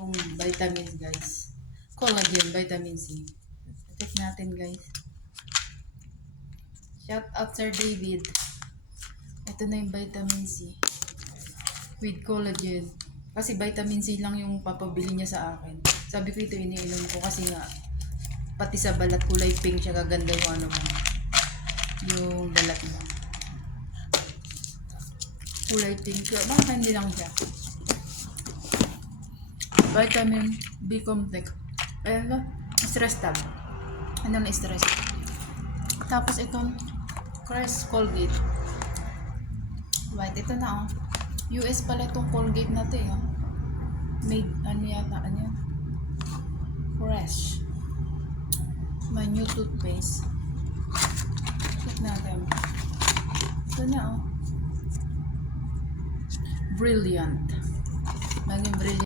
Itong vitamins guys. Collagen, vitamin C. Check natin guys. Shout out Sir David. Ito na yung vitamin C. With collagen. Kasi vitamin C lang yung papabili niya sa akin. Sabi ko ito iniinom ko kasi nga pati sa balat kulay pink siya gaganda yung ano mo. Yung balat mo. Kulay pink. Baka hindi lang siya. Vitamin B complex. Ayan na. Stress tab. Ano na stress? Tapos itong Crest Colgate. White. Ito na oh. US pala itong Colgate na ito eh. Oh. Made, ano yata, ano yan? Fresh. My new toothpaste. Check natin. Ito na oh. Brilliant. Naging brilliant.